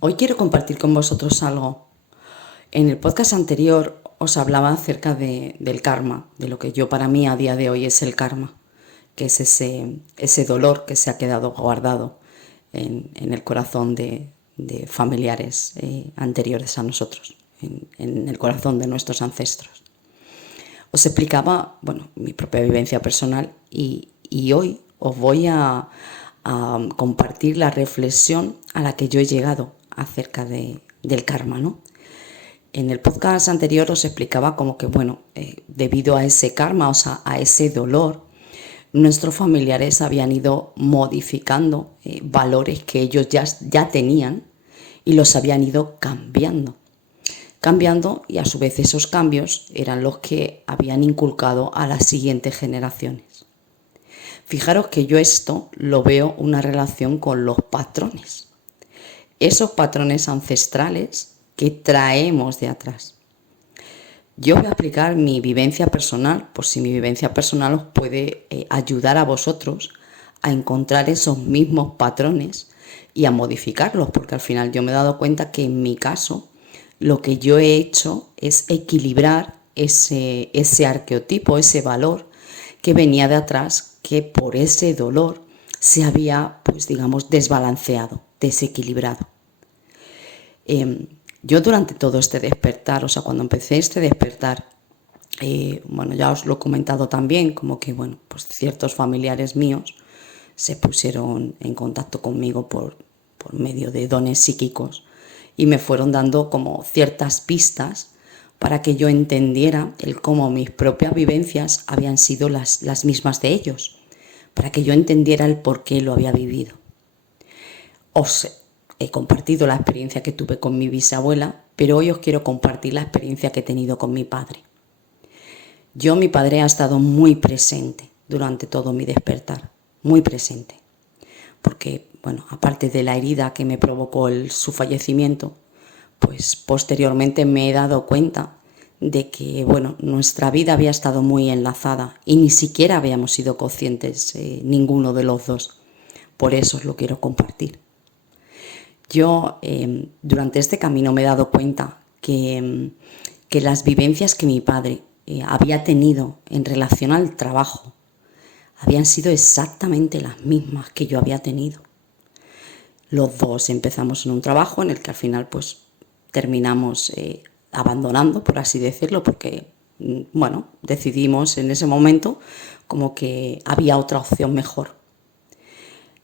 Hoy quiero compartir con vosotros algo. En el podcast anterior os hablaba acerca del karma, de lo que yo para mí a día de hoy es el karma, que es ese dolor que se ha quedado guardado en el corazón de familiares anteriores a nosotros, en el corazón de nuestros ancestros. Os explicaba, mi propia vivencia personal y hoy os voy a compartir la reflexión a la que yo he llegado acerca del karma, ¿no? En el podcast anterior os explicaba como que, debido a ese karma, o sea, a ese dolor, nuestros familiares habían ido modificando valores que ellos ya tenían y los habían ido cambiando y a su vez esos cambios eran los que habían inculcado a las siguientes generaciones. Fijaros que yo esto lo veo una relación con los patrones, esos patrones ancestrales que traemos de atrás. Yo voy a explicar mi vivencia personal, por si mi vivencia personal os puede ayudar a vosotros a encontrar esos mismos patrones y a modificarlos, porque al final yo me he dado cuenta que en mi caso lo que yo he hecho es equilibrar ese arqueotipo, ese valor que venía de atrás, que por ese dolor se había, desbalanceado, desequilibrado. Yo durante todo este despertar, o sea, cuando empecé este despertar, ya os lo he comentado también, como que, ciertos familiares míos se pusieron en contacto conmigo por medio de dones psíquicos y me fueron dando como ciertas pistas para que yo entendiera cómo mis propias vivencias habían sido las mismas de ellos, para que yo entendiera el por qué lo había vivido. Os he compartido la experiencia que tuve con mi bisabuela, pero hoy os quiero compartir la experiencia que he tenido con mi padre. Mi padre ha estado muy presente durante todo mi despertar, muy presente, porque, aparte de la herida que me provocó su fallecimiento, pues posteriormente me he dado cuenta de que, nuestra vida había estado muy enlazada y ni siquiera habíamos sido conscientes ninguno de los dos. Por eso os lo quiero compartir. Yo durante este camino me he dado cuenta que las vivencias que mi padre había tenido en relación al trabajo habían sido exactamente las mismas que yo había tenido. Los dos empezamos en un trabajo en el que al final terminamos abandonando, por así decirlo, porque decidimos en ese momento como que había otra opción mejor.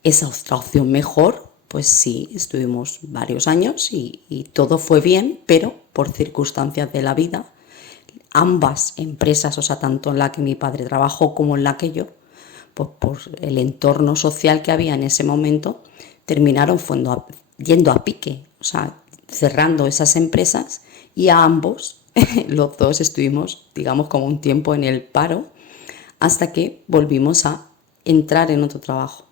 Esa otra opción mejor, pues sí, estuvimos varios años y todo fue bien, pero por circunstancias de la vida, ambas empresas, o sea, tanto en la que mi padre trabajó como en la que yo, pues por el entorno social que había en ese momento, terminaron yendo a pique, o sea, cerrando esas empresas y a ambos, los dos estuvimos, como un tiempo en el paro hasta que volvimos a entrar en otro trabajo.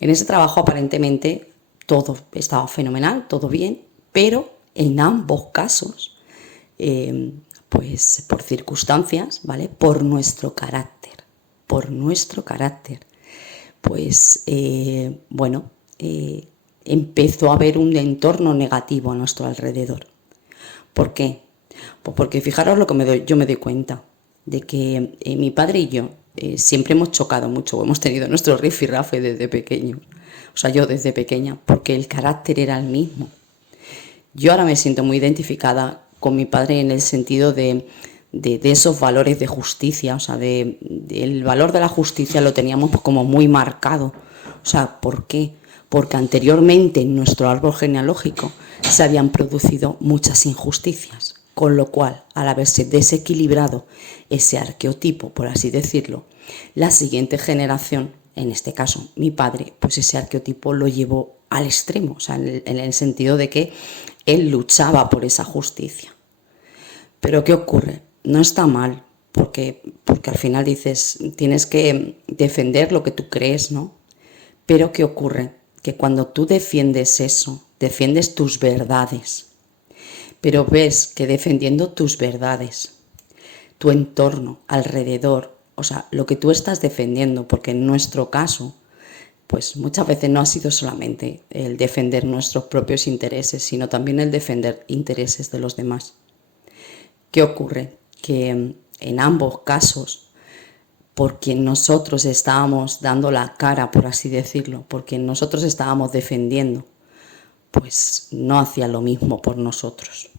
En ese trabajo aparentemente todo estaba fenomenal, todo bien, pero en ambos casos, por circunstancias, ¿vale? Por nuestro carácter, empezó a haber un entorno negativo a nuestro alrededor. ¿Por qué? Pues porque fijaros lo que yo me doy cuenta, de que mi padre y yo siempre hemos chocado mucho, hemos tenido nuestro rifirrafe desde pequeños, o sea, yo desde pequeña, porque el carácter era el mismo. Yo ahora me siento muy identificada con mi padre en el sentido de esos valores de justicia, o sea, el valor de la justicia lo teníamos como muy marcado. O sea, ¿por qué? Porque anteriormente en nuestro árbol genealógico se habían producido muchas injusticias, con lo cual, al haberse desequilibrado ese arqueotipo, por así decirlo, la siguiente generación, en este caso mi padre, pues ese arqueotipo lo llevó al extremo, o sea, en el sentido de que él luchaba por esa justicia. Pero ¿qué ocurre? No está mal, porque al final dices, tienes que defender lo que tú crees, ¿no? Pero ¿qué ocurre? Que cuando tú defiendes eso, defiendes tus verdades, pero ves que defendiendo tus verdades, tu entorno alrededor, o sea, lo que tú estás defendiendo, porque en nuestro caso pues muchas veces no ha sido solamente el defender nuestros propios intereses, sino también el defender intereses de los demás. ¿Qué ocurre? Que en ambos casos, por quien nosotros estábamos dando la cara, por así decirlo, por quien nosotros estábamos defendiendo, pues no hacía lo mismo por nosotros.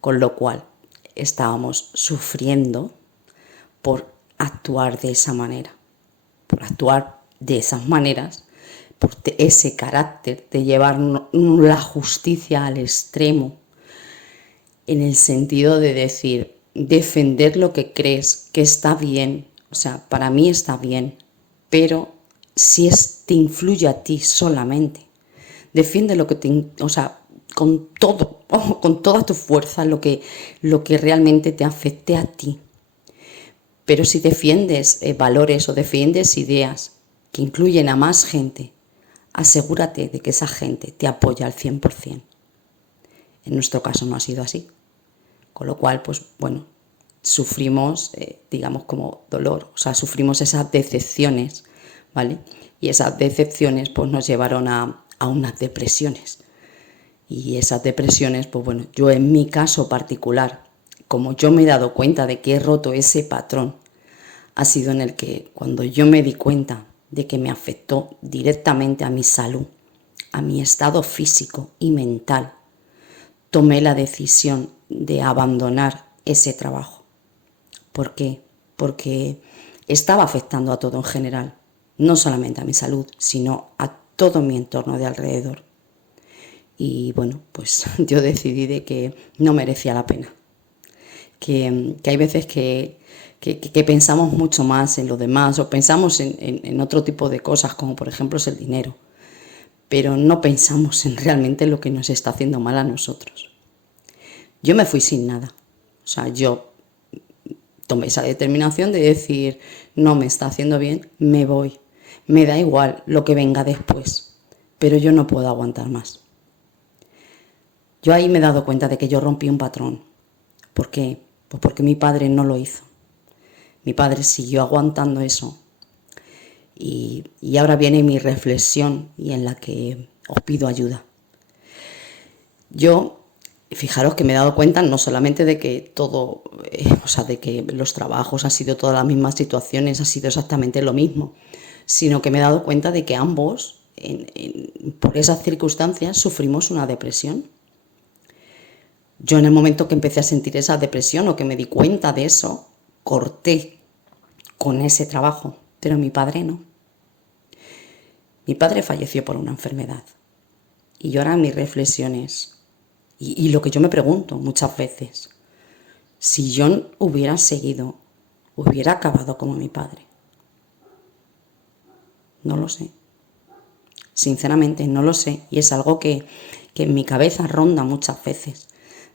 Con lo cual estábamos sufriendo por actuar de esa manera, por actuar de esas maneras, por ese carácter de llevar la justicia al extremo, en el sentido de decir, defender lo que crees que está bien, o sea, para mí está bien, pero si te influye a ti solamente, defiende lo que con todo, con toda tu fuerza, lo que realmente te afecte a ti. Pero si defiendes valores o defiendes ideas que incluyen a más gente, asegúrate de que esa gente te apoya al 100%. En nuestro caso no ha sido así. Con lo cual, pues bueno, sufrimos, digamos, como dolor, o sea, sufrimos esas decepciones, ¿vale? Y esas decepciones pues nos llevaron a unas depresiones. Y esas depresiones, pues bueno, yo en mi caso particular, como yo me he dado cuenta de que he roto ese patrón, ha sido en el que cuando yo me di cuenta de que me afectó directamente a mi salud, a mi estado físico y mental, tomé la decisión de abandonar ese trabajo. ¿Por qué? Porque estaba afectando a todo en general, no solamente a mi salud, sino a todo mi entorno de alrededor. Y bueno, pues yo decidí de que no merecía la pena. Que hay veces que pensamos mucho más en lo demás o pensamos en otro tipo de cosas, como por ejemplo es el dinero, pero no pensamos en realmente lo que nos está haciendo mal a nosotros. Yo me fui sin nada, o sea, yo tomé esa determinación de decir, no me está haciendo bien, me voy, me da igual lo que venga después, pero yo no puedo aguantar más. Yo ahí me he dado cuenta de que yo rompí un patrón. ¿Por qué? Pues porque mi padre no lo hizo. Mi padre siguió aguantando eso. Y ahora viene mi reflexión y en la que os pido ayuda. Yo, fijaros que me he dado cuenta no solamente de que todo, de que los trabajos han sido todas las mismas situaciones, ha sido exactamente lo mismo, sino que me he dado cuenta de que ambos, por esas circunstancias, sufrimos una depresión. Yo en el momento que empecé a sentir esa depresión o que me di cuenta de eso, corté con ese trabajo, pero mi padre no. Mi padre falleció por una enfermedad. Y yo ahora mis reflexiones, y lo que yo me pregunto muchas veces, si yo hubiera seguido, hubiera acabado como mi padre. No lo sé. Sinceramente no lo sé. Y es algo que en mi cabeza ronda muchas veces.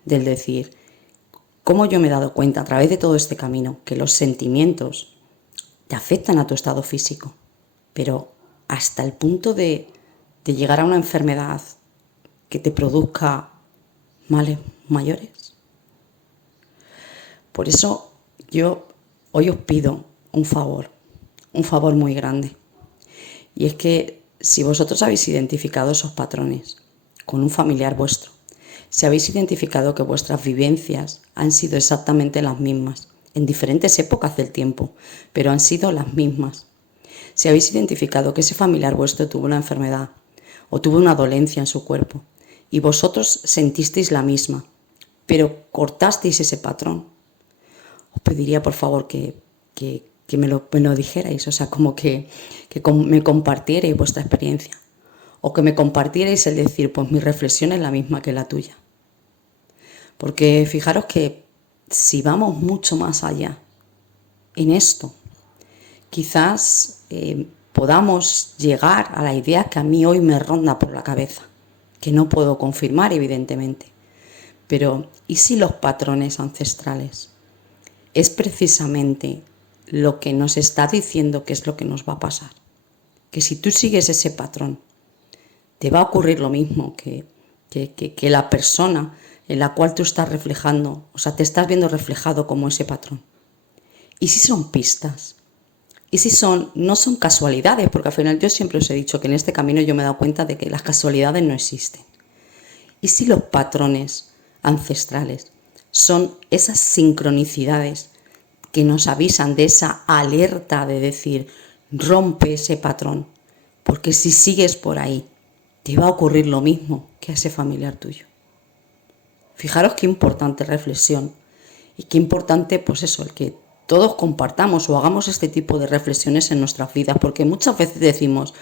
Del decir, cómo yo me he dado cuenta a través de todo este camino que los sentimientos te afectan a tu estado físico, pero hasta el punto de llegar a una enfermedad que te produzca males mayores. Por eso yo hoy os pido un favor muy grande. Y es que si vosotros habéis identificado esos patrones con un familiar vuestro, si habéis identificado que vuestras vivencias han sido exactamente las mismas, en diferentes épocas del tiempo, pero han sido las mismas. Si habéis identificado que ese familiar vuestro tuvo una enfermedad o tuvo una dolencia en su cuerpo y vosotros sentisteis la misma, pero cortasteis ese patrón, os pediría por favor que me lo dijerais, o sea, como que me compartierais vuestra experiencia o que me compartierais el decir, pues mi reflexión es la misma que la tuya. Porque fijaros que si vamos mucho más allá en esto, quizás podamos llegar a la idea que a mí hoy me ronda por la cabeza, que no puedo confirmar evidentemente, pero ¿y si los patrones ancestrales es precisamente lo que nos está diciendo que es lo que nos va a pasar? Que si tú sigues ese patrón, te va a ocurrir lo mismo que la persona en la cual tú estás reflejando, o sea, te estás viendo reflejado como ese patrón. ¿Y si son pistas? Y si no son casualidades, porque al final yo siempre os he dicho que en este camino yo me he dado cuenta de que las casualidades no existen. Y si los patrones ancestrales son esas sincronicidades que nos avisan de esa alerta de decir, rompe ese patrón, porque si sigues por ahí, te va a ocurrir lo mismo que a ese familiar tuyo. Fijaros qué importante reflexión y qué importante, pues eso, el que todos compartamos o hagamos este tipo de reflexiones en nuestras vidas, porque muchas veces decimos,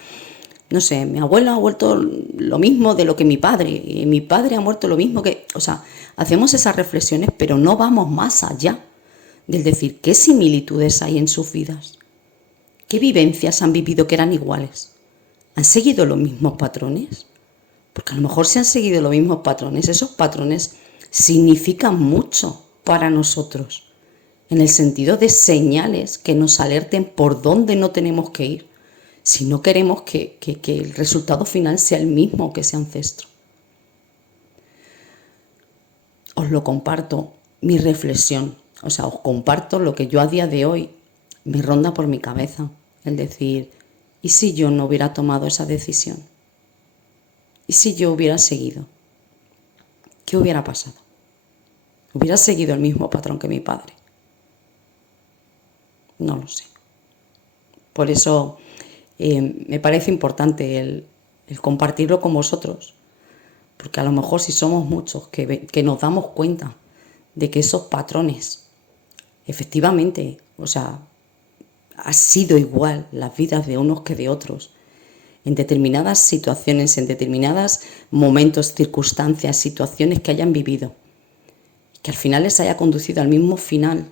no sé, mi abuelo ha vuelto lo mismo de lo que mi padre, y mi padre ha muerto lo mismo que... O sea, hacemos esas reflexiones, pero no vamos más allá del decir qué similitudes hay en sus vidas, qué vivencias han vivido que eran iguales, han seguido los mismos patrones, porque a lo mejor si han seguido los mismos patrones, esos patrones significan mucho para nosotros, en el sentido de señales que nos alerten por dónde no tenemos que ir, si no queremos que el resultado final sea el mismo que ese ancestro. Os lo comparto, mi reflexión, o sea, os comparto lo que yo a día de hoy me ronda por mi cabeza, el decir, ¿y si yo no hubiera tomado esa decisión? ¿Y si yo hubiera seguido? ¿Qué hubiera pasado? ¿Hubiera seguido el mismo patrón que mi padre? No lo sé. Por eso me parece importante el compartirlo con vosotros, porque a lo mejor si somos muchos que nos damos cuenta de que esos patrones, efectivamente, o sea, ha sido igual las vidas de unos que de otros, en determinadas situaciones, en determinados momentos, circunstancias, situaciones que hayan vivido, que al final les haya conducido al mismo final,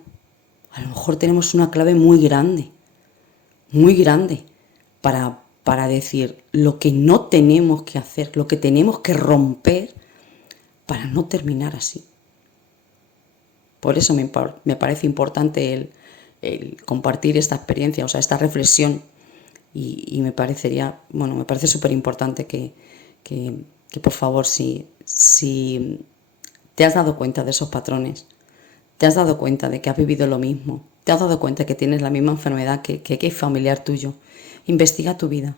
a lo mejor tenemos una clave muy grande para decir lo que no tenemos que hacer, lo que tenemos que romper para no terminar así. Por eso me parece importante el compartir esta experiencia, o sea, esta reflexión, y me parece súper importante que por favor, si te has dado cuenta de esos patrones, te has dado cuenta de que has vivido lo mismo, te has dado cuenta que tienes la misma enfermedad que es familiar tuyo, investiga tu vida,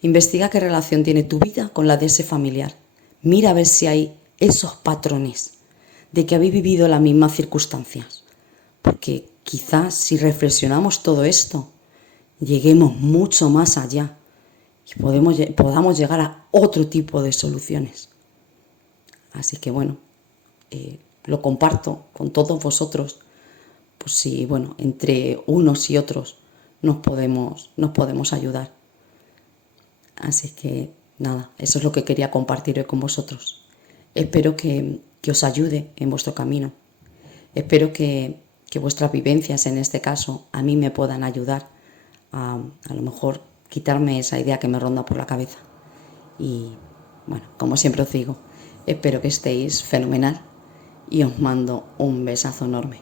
investiga qué relación tiene tu vida con la de ese familiar, mira a ver si hay esos patrones de que habéis vivido las mismas circunstancias, porque quizás si reflexionamos todo esto, lleguemos mucho más allá y podamos llegar a otro tipo de soluciones. Así que bueno, lo comparto con todos vosotros, pues si entre unos y otros nos podemos ayudar. Así que nada, eso es lo que quería compartir hoy con vosotros. Espero que os ayude en vuestro camino. Espero que vuestras vivencias, en este caso, a mí me puedan ayudar a lo mejor quitarme esa idea que me ronda por la cabeza. Y bueno, como siempre os digo, espero que estéis fenomenal y os mando un besazo enorme.